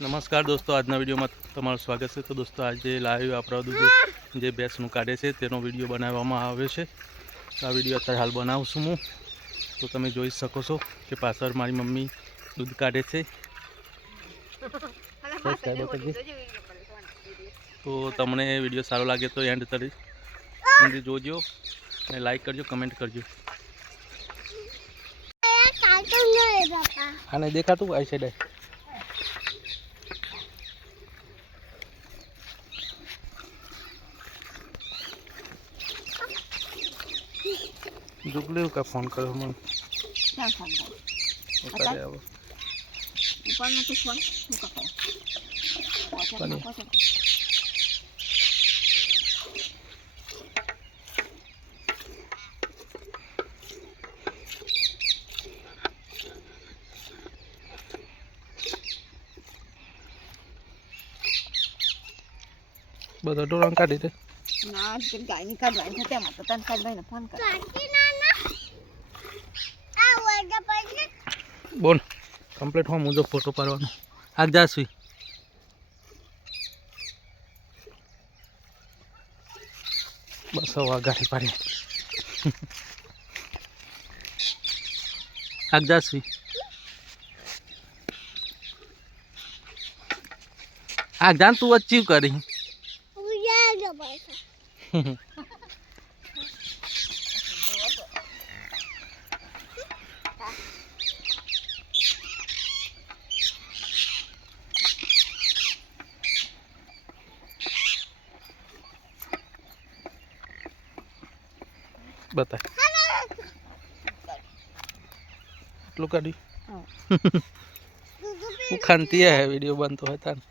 નમસ્કાર દોસ્તો આજના વિડીયોમાં તમારું સ્વાગત છે. તો દોસ્તો આજે લાઈવ આપણા દૂધ જે ભેંસનું કાઢે છે તેનો વીડિયો બનાવવામાં આવ્યો છે. આ વીડિયો અત્યારે હાલ બનાવું છું હું. તો તમે જોઈ શકો છો કે પાછળ મારી મમ્મી દૂધ કાઢે છે. તો તમને વીડિયો સારો લાગે તો એન્ડ તરી જોજો અને લાઈક કરજો કમેન્ટ કરજો. આને દેખાતું આ સાઈડ જુગલ્યું કા ફોન કર્યો મને ક્યાં ફોન કર્યો? અત્યારે આવો. ઉપર નથી ફોન શું કરો કોને? બધા ડોળા કાઢી દે ના તે ગાયની કાઢવાની છે તેમાં તો તને કાઢવાને ફોન કર બોલ. કમ્પ્લીટ હોમ મુજો ફોટો પાડવાનો. આગ જાસવી બસ હવે આ ગાડી પાડી આગ જાસવી આગ જાન તું અચીવ કરી? બતા એટલું કાઢ્યું હું. ખાનતી હે વીડિયો બનતો હતા ને